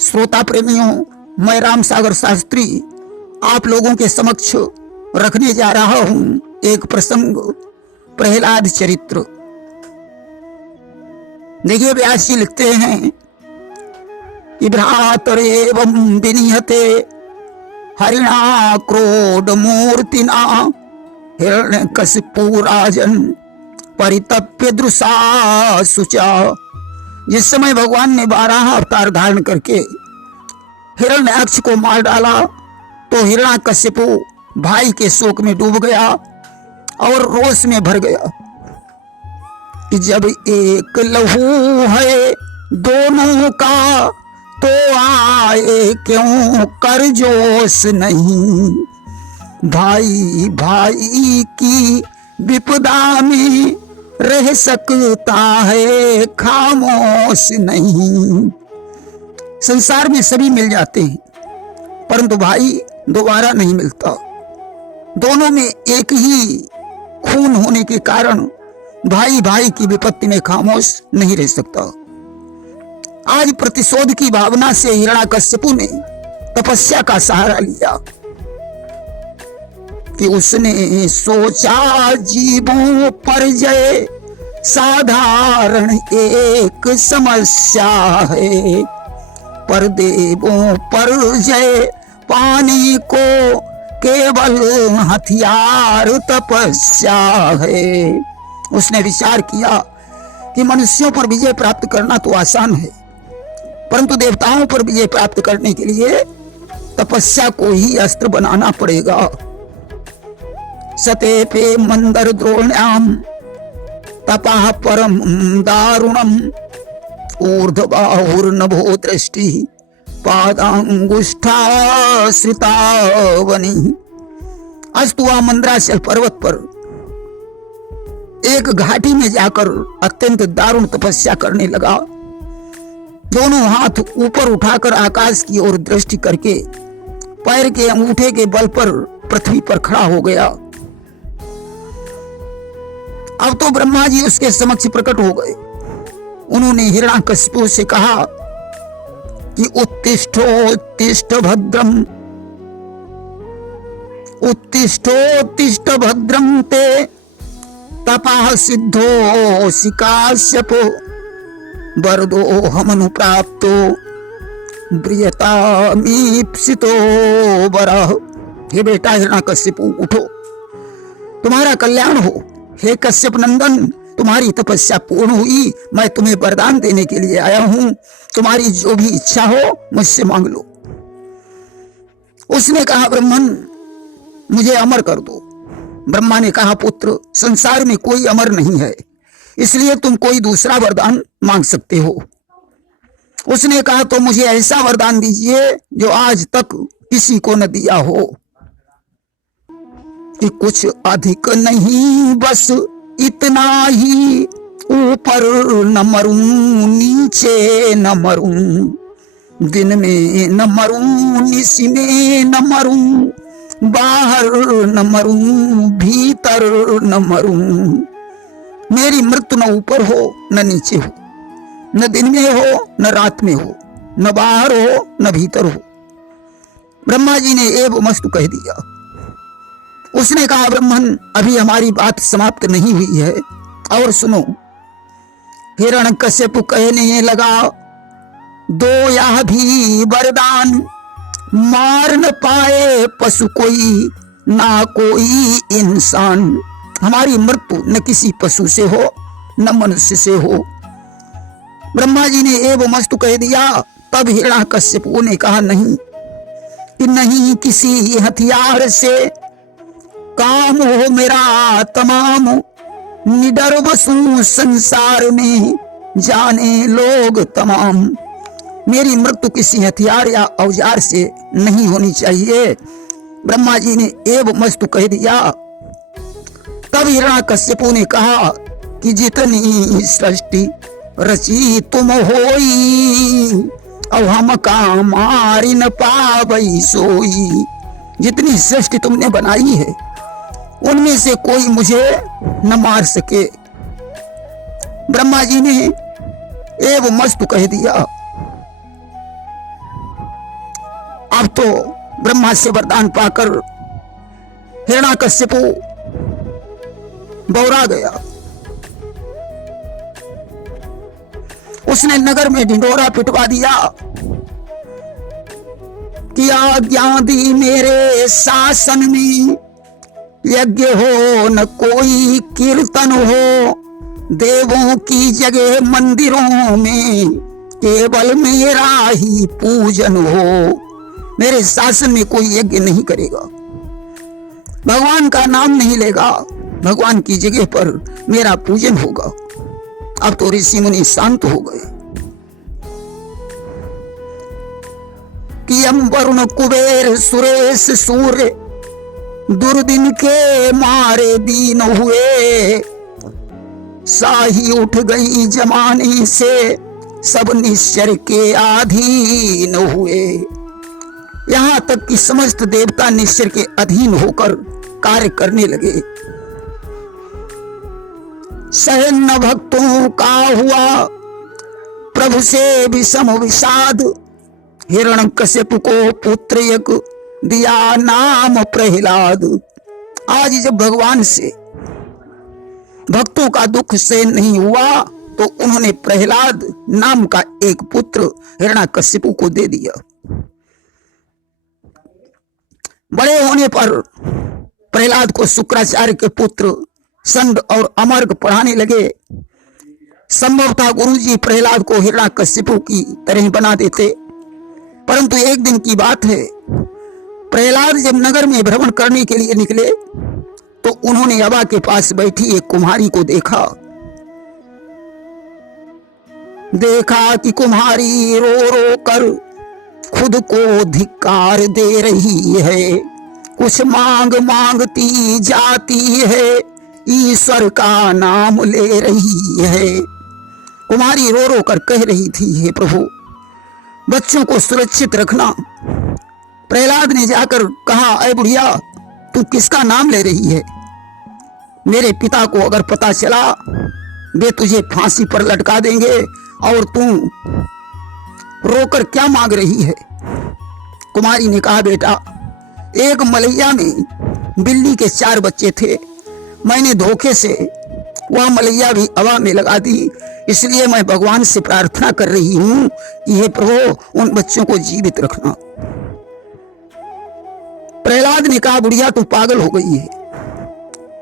श्रोता प्रेमियों, मैं राम सागर शास्त्री आप लोगों के समक्ष रखने जा रहा हूं एक प्रसंग, प्रहलाद चरित्र। देखिए, व्यास जी लिखते हैं कि भ्रातरेवं विनिहते हरिणा क्रोध मूर्तिना हिरण्यकशिपु राजन परितप्य दृशा सुचा। जिस समय भगवान ने 12 अवतार धारण करके हिरण्याक्ष को मार डाला तो हिरण्यकशिपु भाई के शोक में डूब गया और रोष में भर गया कि जब एक लहू है दोनों का तो आए क्यों कर जोश नहीं। भाई भाई की विपदा में रह सकता है खामोश नहीं। संसार में सभी मिल जाते हैं परंतु भाई दोबारा नहीं मिलता। दोनों में एक ही खून होने के कारण भाई भाई की विपत्ति में खामोश नहीं रह सकता। आज प्रतिशोध की भावना से हिरण्याकशिपु ने तपस्या का सहारा लिया कि उसने सोचा जीवों पर जय साधारण एक समस्या है, पर देवों पर जय पाने को केवल हथियार तपस्या है। उसने विचार किया कि मनुष्यों पर विजय प्राप्त करना तो आसान है परंतु देवताओं पर विजय प्राप्त करने के लिए तपस्या को ही अस्त्र बनाना पड़ेगा। सते पे मंदर द्रोण्याम तपा परम दारुणम ऊर्ध्वबाहुर्नभो दृष्टि पादांगुष्ठा श्रितावनी। अस्तुआ मंदराचल पर्वत पर एक घाटी में जाकर अत्यंत दारुण तपस्या करने लगा। दोनों हाथ ऊपर उठाकर आकाश की ओर दृष्टि करके पैर के अंगूठे के बल पर पृथ्वी पर खड़ा हो गया। अब तो ब्रह्मा जी उसके समक्ष प्रकट हो गए। उन्होंने हिरण्याकशिपु से कहा कि उत्तिष्ठोत्तिष्ठ भद्रम, उत्तिष्ठोत्तिष्ठ भद्रम ते तपा सिद्धोऽसि काश्यपो वरदो हमनु प्राप्तो ब्रियतामीप्सितो वरः। हे बेटा हिरण्याकशिपु, उठो, तुम्हारा कल्याण हो। हे कश्यप नंदन, तुम्हारी तपस्या पूर्ण हुई। मैं तुम्हें वरदान देने के लिए आया हूं। तुम्हारी जो भी इच्छा हो मुझसे मांग लो। उसने कहा, ब्रह्मन मुझे अमर कर दो। ब्रह्मा ने कहा, पुत्र संसार में कोई अमर नहीं है, इसलिए तुम कोई दूसरा वरदान मांग सकते हो। उसने कहा, तो मुझे ऐसा वरदान दीजिए जो आज तक किसी को न दिया हो कि कुछ अधिक नहीं बस इतना ही, ऊपर न मरूं नीचे न मरूं, दिन में न मरूं निशी में न मरूं, बाहर न मरूं भीतर न मरूं। मेरी मृत्यु न ऊपर हो न नीचे हो, न दिन में हो न रात में हो, न बाहर हो न भीतर हो। ब्रह्मा जी ने एवमस्तु कह दिया। उसने कहा, ब्रह्मन अभी हमारी बात समाप्त नहीं हुई है और सुनो। हिरण्यकशिपु कहने लगा, दो यह भी वरदान, मार न पाए पशु कोई ना कोई इंसान। हमारी मृत्यु न किसी पशु से हो न मनुष्य से हो। ब्रह्मा जी ने एवमस्तु कह दिया। तब हिरण्यकशिपु ने कहा, नहीं कि नहीं किसी हथियार से काम हो मेरा तमाम, निडर बसूं संसार में जाने लोग तमाम। मेरी मृत्यु किसी हथियार या औजार से नहीं होनी चाहिए। ब्रह्मा जी ने एवमस्तु कह दिया। तब हिरण्याकशिपु ने कहा कि जितनी सृष्टि रची तुम होई, अब हम का मारी न पावई सोई। जितनी सृष्टि तुमने बनाई है उनमें से कोई मुझे न मार सके। ब्रह्मा जी ने एवमस्तु कह दिया। अब तो ब्रह्मा से वरदान पाकर हिरण्याकश्यपु बौरा गया। उसने नगर में ढिंढोरा पिटवा दिया कि आज्ञा दी मेरे शासन में, यज्ञ हो न कोई कीर्तन हो, देवों की जगह मंदिरों में केवल मेरा ही पूजन हो। मेरे शासन में कोई यज्ञ नहीं करेगा, भगवान का नाम नहीं लेगा, भगवान की जगह पर मेरा पूजन होगा। अब तो ऋषि मुनि शांत हो गए कि वरुण कुबेर सुरेश सूर्य दुर्दिन के मारे दीन हुए, साही उठ गई जमाने से सब निश्चर के अधीन हुए। यहां तक कि समस्त देवता निश्चर के अधीन होकर कार्य करने लगे। सहन भक्तों का हुआ प्रभु से विषम विषाद, हिरण्यकश्यप को पुत्र एक दिया नाम प्रहलाद। आज जब भगवान से भक्तों का दुख सहन नहीं हुआ तो उन्होंने प्रहलाद नाम का एक पुत्र हिरण्यकश्यप को दे दिया। बड़े होने पर प्रहलाद को शुक्राचार्य के पुत्र संड और अमर्ग पढ़ाने लगे। संभवतः गुरुजी प्रहलाद को हिरण्यकश्यप की तरह बना देते, परंतु एक दिन की बात है, प्रहलाद जब नगर में भ्रमण करने के लिए निकले तो उन्होंने अबा के पास बैठी एक कुम्हारी को देखा कि कुम्हारी रो रो कर खुद को धिक्कार दे रही है, कुछ मांगती जाती है, ईश्वर का नाम ले रही है। कुमारी रो रो कर कह रही थी, हे प्रभु बच्चों को सुरक्षित रखना। प्रहलाद ने जाकर कहा, अरे बुढ़िया तू किसका नाम ले रही है? मेरे पिता को अगर पता चला वे तुझे फांसी पर लटका देंगे और तू रोकर क्या मांग रही है? कुमारी ने कहा, बेटा एक मलैया में बिल्ली के 4 बच्चे थे, मैंने धोखे से वह मलैया भी हवा में लगा दी, इसलिए मैं भगवान से प्रार्थना कर रही हूं कि हे प्रभु उन बच्चों को जीवित रखना। प्रहलाद ने कहा, बुढ़िया तू पागल हो गई है,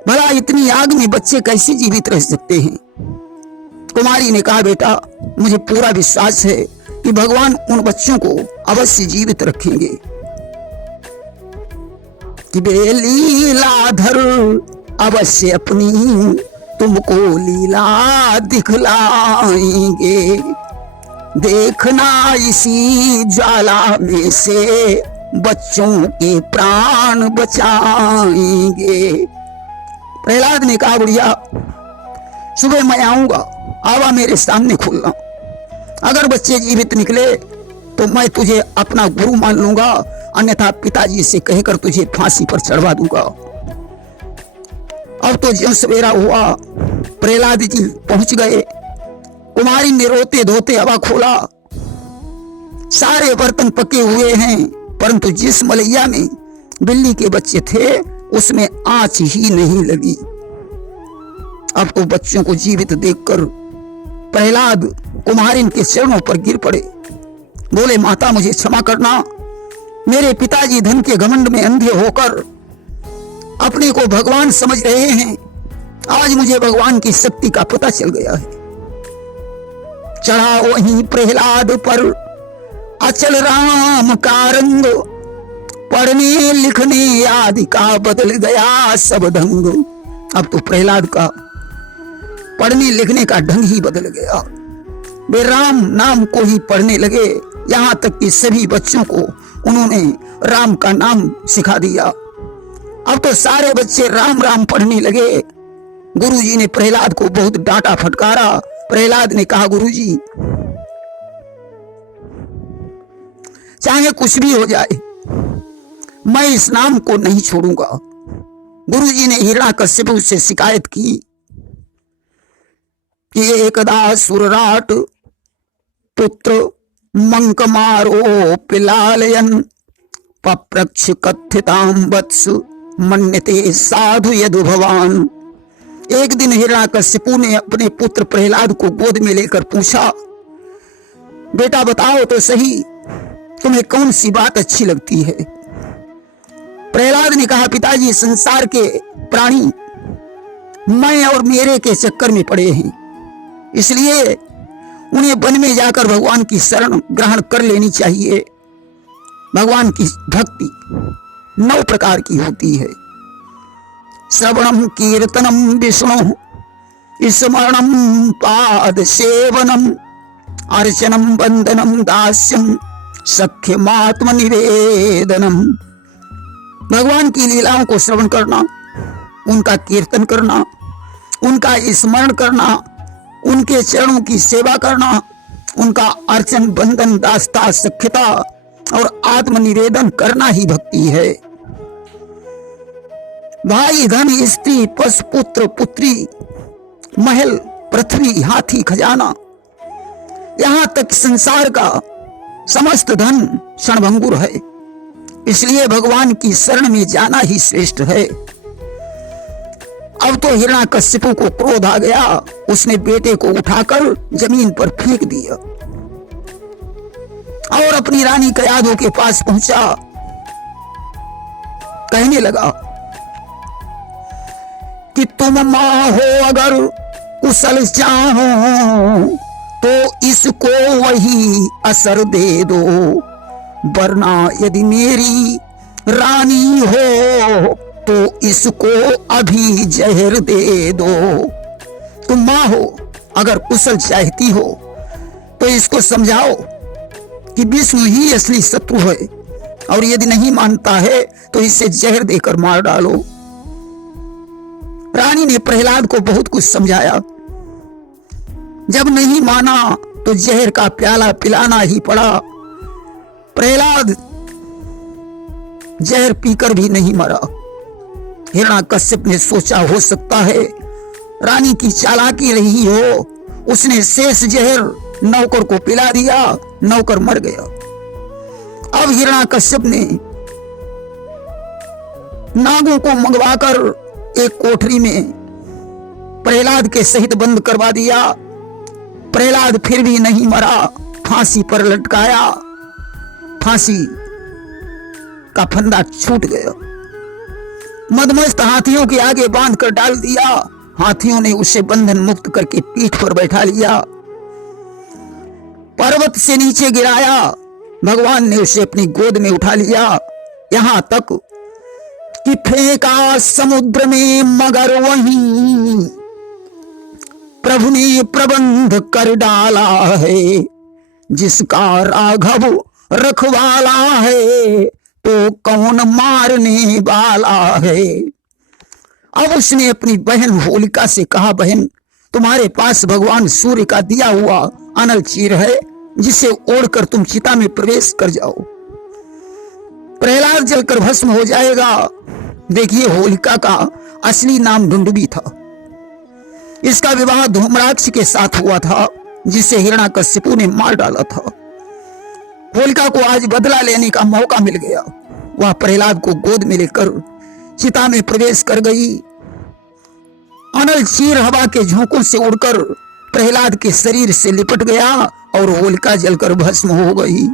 भला इतनी आग में बच्चे कैसे जीवित रह सकते हैं? कुमारी ने कहा, बेटा मुझे पूरा विश्वास है कि भगवान उन बच्चों को अवश्य जीवित रखेंगे। कि वे लीलाधर अवश्य अपनी तुमको लीला दिखलाएंगे, देखना इसी ज्वाला में से बच्चों के प्राण बचाएंगे। प्रहलाद ने कहा, बुढ़िया सुबह मैं आऊंगा, आवा मेरे सामने खोलना, अगर बच्चे जीवित निकले तो मैं तुझे अपना गुरु मान लूंगा, अन्यथा पिताजी से कहकर तुझे फांसी पर चढ़वा दूंगा। अब तो ज्यों सवेरा हुआ प्रहलाद जी पहुंच गए। कुमारी ने रोते धोते हवा खोला, सारे बर्तन पके हुए हैं, परंतु जिस मलैया में बिल्ली के बच्चे थे उसमें आंच ही नहीं लगी। अब तो बच्चों को जीवित देखकर प्रहलाद कुम्हारिन के चरणों पर गिर पड़े, बोले, माता मुझे क्षमा करना, मेरे पिताजी धन के घमंड में अंधे होकर अपने को भगवान समझ रहे हैं, आज मुझे भगवान की शक्ति का पता चल गया है। चढ़ा वहीं प्रहलाद पर अचल राम का रंग, पढ़ने लिखने आदि का बदल गया सब ढंग। अब तो प्रहलाद का पढ़ने लिखने का ढंग ही बदल गया, वे राम नाम को ही पढ़ने लगे, यहां तक कि सभी बच्चों को उन्होंने राम का नाम सिखा दिया। अब तो सारे बच्चे राम राम पढ़ने लगे। गुरुजी ने प्रहलाद को बहुत डांटा फटकारा। प्रहलाद ने कहा, गुरुजी चाहे कुछ भी हो जाए मैं इस नाम को नहीं छोड़ूंगा। गुरुजी ने हिरण्याकश्यप से शिकायत की कि एकदा सुरराट पुत्र मंक मारो पिलालयन, पप्रच्छ कथितां वत्स मन्यते साधु यदु भवान। एक दिन हिरण्याकश्यपु ने अपने पुत्र प्रहलाद को गोद में लेकर पूछा, बेटा बताओ तो सही, तुम्हें कौन सी बात अच्छी लगती है? प्रहलाद ने कहा, पिताजी संसार के प्राणी मैं और मेरे के चक्कर में पड़े हैं, इसलिए उन्हें वन में जाकर भगवान की शरण ग्रहण कर लेनी चाहिए। भगवान की भक्ति 9 प्रकार की होती है। श्रवणम कीर्तनम विष्णु स्मरणम पाद सेवनम अर्चनम वंदनम दास्यम सख्यमात्म निवेदनम। भगवान की लीलाओं को श्रवण करना, उनका कीर्तन करना, उनका स्मरण करना, उनके चरणों की सेवा करना, उनका अर्चन बंधन दास्ता सख्यता और आत्मनिवेदन करना ही भक्ति है। भाई धन स्त्री पशु पुत्र पुत्री महल पृथ्वी हाथी खजाना, यहां तक संसार का समस्त धन क्षणभंगुर है, इसलिए भगवान की शरण में जाना ही श्रेष्ठ है। अब तो हिरण्याकश्यपु को क्रोध आ गया, उसने बेटे को उठाकर जमीन पर फेंक दिया और अपनी रानी कयाधु के पास पहुंचा। कहने लगा कि तुम मां हो अगर कुशल चाहो तो इसको वही असर दे दो, वरना यदि मेरी रानी हो तो इसको अभी जहर दे दो। तुम मां हो, अगर कुशल चाहती हो तो इसको समझाओ कि विष्णु ही असली शत्रु है, और यदि नहीं मानता है तो इसे जहर देकर मार डालो। रानी ने प्रहलाद को बहुत कुछ समझाया, जब नहीं माना तो जहर का प्याला पिलाना ही पड़ा। प्रहलाद जहर पीकर भी नहीं मरा। हिरण्याकश्यप ने सोचा हो सकता है रानी की चालाकी रही हो, उसने शेष जहर नौकर को पिला दिया, नौकर मर गया। अब हिरण्याकश्यप ने नागों को मंगवाकर एक कोठरी में प्रहलाद के सहित बंद करवा दिया। प्रहलाद फिर भी नहीं मरा, फांसी पर लटकाया, फांसी का फंदा छूट गया। मदमस्त हाथियों के आगे बांध कर डाल दिया, हाथियों ने उसे बंधन मुक्त करके पीठ पर बैठा लिया। पर्वत से नीचे गिराया, भगवान ने उसे अपनी गोद में उठा लिया, यहां तक कि फेंका समुद्र में, मगर वहीं प्रभु ने प्रबंध कर डाला है। जिसका राघव रखवाला है तो कौन मारने वाला है। अब उसने अपनी बहन होलिका से कहा, बहन तुम्हारे पास भगवान सूर्य का दिया हुआ अनल चीर है, जिसे ओढ़कर तुम चिता में प्रवेश कर जाओ, प्रहलाद जलकर भस्म हो जाएगा। देखिए, होलिका का असली नाम ढुंडुबी था। इसका विवाह धूम्राक्ष के साथ हुआ था, जिसे हिरण्याकश्यपु ने मार डाला था। होलिका को आज बदला लेने का मौका मिल गया। वह प्रहलाद को गोद में लेकर चिता में प्रवेश कर गई। अनल चीर हवा के झोंकों से उड़कर प्रहलाद के शरीर से लिपट गया और होलिका जलकर भस्म हो गई।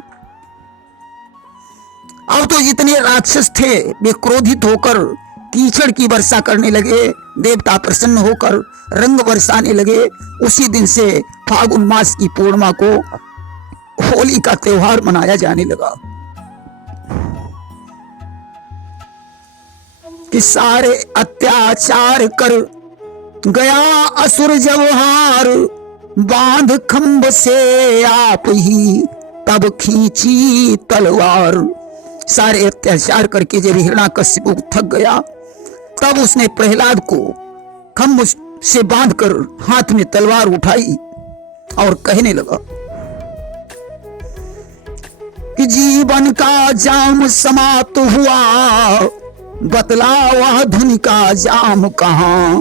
अब तो जितने राक्षस थे वे क्रोधित होकर कीचड़ की वर्षा करने लगे। देवता प्रसन्न होकर रंग बरसाने लगे। उसी दिन से फागुन मास की पूर्णिमा को होली का त्योहार मनाया जाने लगा। कि सारे अत्याचार कर गया असुर जब हार, बांध खंभ से आप ही तब खींची तलवार। सारे अत्याचार करके जब हिरण्याकश्यपु थक गया, तब उसने प्रहलाद को खंभ से बांधकर हाथ में तलवार उठाई और कहने लगा कि जीवन का जाम समाप्त हुआ, बतला वह धुन का जाम कहां।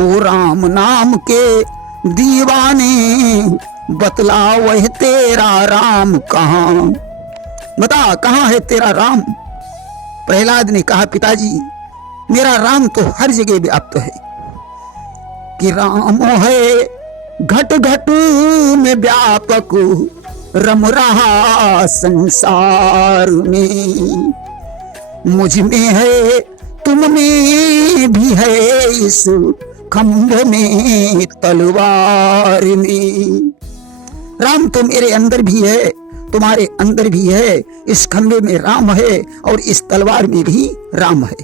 ओ राम नाम के दीवाने, बतला वह तेरा राम कहां। बता कहाँ है तेरा राम। प्रहलाद ने कहा पिताजी मेरा राम तो हर जगह व्याप्त है कि राम है घट घट में व्यापक रम रहा संसार में, मुझ में है तुम में भी है इस खंभ में तलवार में। राम तो मेरे अंदर भी है तुम्हारे अंदर भी है, इस खंभे में राम है और इस तलवार में भी राम है।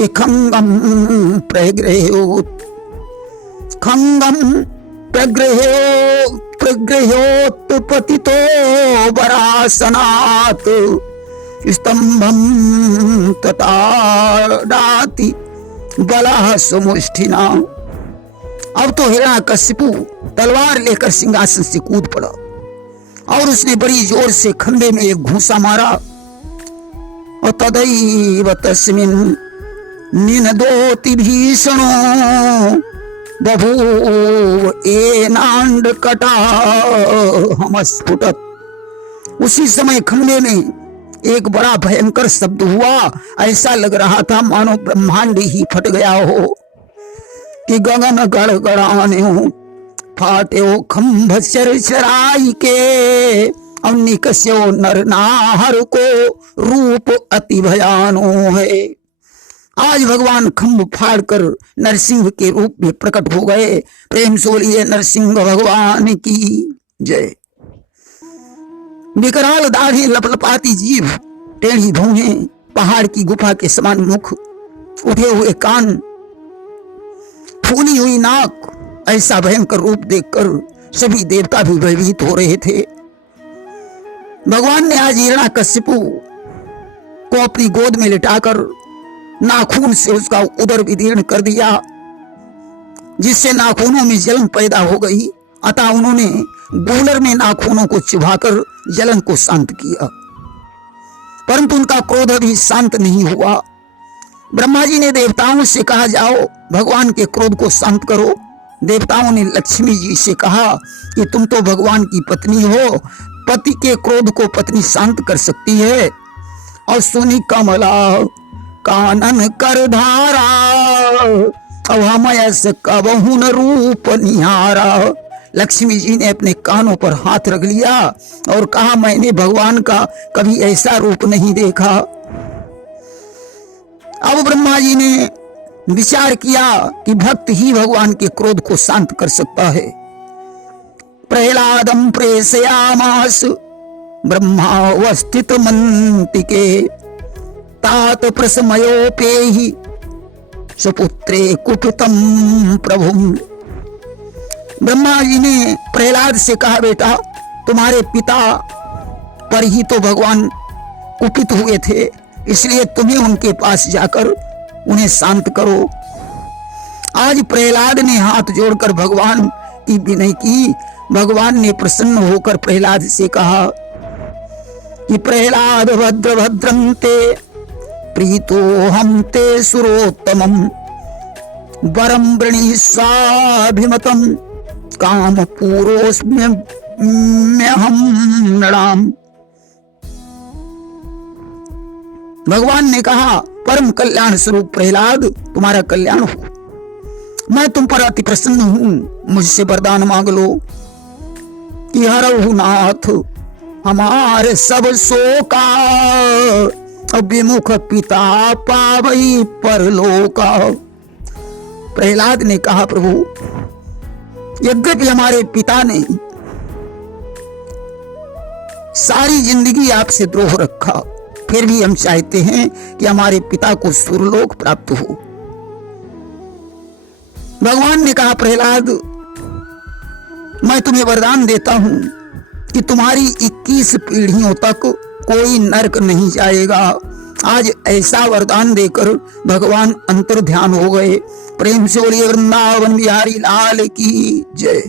ये खंगम प्रग्रहोत्पतितो वरासनात् स्तंभम तताडाति बलः सुमुष्टिना। अब तो हिरण्यकशिपु तलवार लेकर सिंहासन से कूद पड़ा और उसने बड़ी जोर से खंभे में एक घूंसा मारा और तदैव तस्मिन् निनदोति भीषणो बभूव एनांडकटा हमस्फुटत। उसी समय खंभे में एक बड़ा भयंकर शब्द हुआ, ऐसा लग रहा था मानो ब्रह्मांड ही फट गया हो कि गगन गड़गड़ाने हो फाटे हो खंभ चरचराई के और निकस्यो नर नाहर को रूप अति भयानो है। आज भगवान खंभ फाड़कर नरसिंह के रूप में प्रकट हो गए। प्रेम से बोलिए नरसिंह भगवान की जय। विकराल दाढ़ी लपलपाती जीभ, टेढ़ी भौहें, पहाड़ की गुफा के समान मुख, उठे हुए कान, फूली हुई नाक, ऐसा भयंकर रूप देखकर सभी देवता भी भयभीत हो रहे थे। भगवान ने आज हिरण्यकशिपु को अपनी गोद में लिटाकर नाखून से उसका उदर विदीर्ण कर दिया, जिससे नाखूनों में जलन पैदा हो गई। अतः उन्होंने गूलर में नाखूनों को चुभाकर जलन को शांत किया, परंतु उनका क्रोध अभी शांत नहीं हुआ। ब्रह्मा जी ने देवताओं से कहा जाओ भगवान के क्रोध को शांत करो। देवताओं ने लक्ष्मी जी से कहा कि तुम तो भगवान की पत्नी हो, पति के क्रोध को पत्नी शांत कर सकती है। और सुनी कमला कानन कर धारा अब हमयस कबहुन रूप निहारा। लक्ष्मी जी ने अपने कानों पर हाथ रख लिया और कहा मैंने भगवान का कभी ऐसा रूप नहीं देखा। अब ब्रह्मा जी ने विचार किया कि भक्त ही भगवान के क्रोध को शांत कर सकता है। प्रहलादम प्रेषयामास ब्रह्मावस्थित मंतिके तात प्रसमयोपेहि सुपुत्रे कुपितम प्रभुम। ब्रह्मा जी ने प्रहलाद से कहा बेटा तुम्हारे पिता पर ही तो भगवान कुपित हुए थे, इसलिए तुम्हें उनके पास जाकर उन्हें शांत करो। आज प्रहलाद ने हाथ जोड़कर भगवान की विनय की। भगवान ने प्रसन्न होकर प्रहलाद से कहा कि प्रहलाद भद्र भद्रं ते प्रीतो हम ते सुरोत्तमं वरं वृणीस्वाभिमतं काम पूरोस्म्यहं नृणाम्। भगवान ने कहा परम कल्याण स्वरूप प्रहलाद तुम्हारा कल्याण हो, मैं तुम पर अति प्रसन्न हूं, मुझसे वरदान मांग लो कि हरहु नाथ हमारे सब शोका विमुख पिता पावई परलोका। प्रहलाद ने कहा प्रभु यद्यपि हमारे पिता ने सारी जिंदगी आपसे द्रोह रखा, फिर भी हम चाहते हैं कि हमारे पिता को सुरलोक प्राप्त हो। भगवान ने कहा प्रहलाद मैं तुम्हें वरदान देता हूं कि तुम्हारी 21 पीढ़ियों तक कोई नरक नहीं जाएगा। आज ऐसा वरदान देकर भगवान अंतर ध्यान हो गए। प्रेम से बोलिए वृंदावन बिहारी लाल की जय।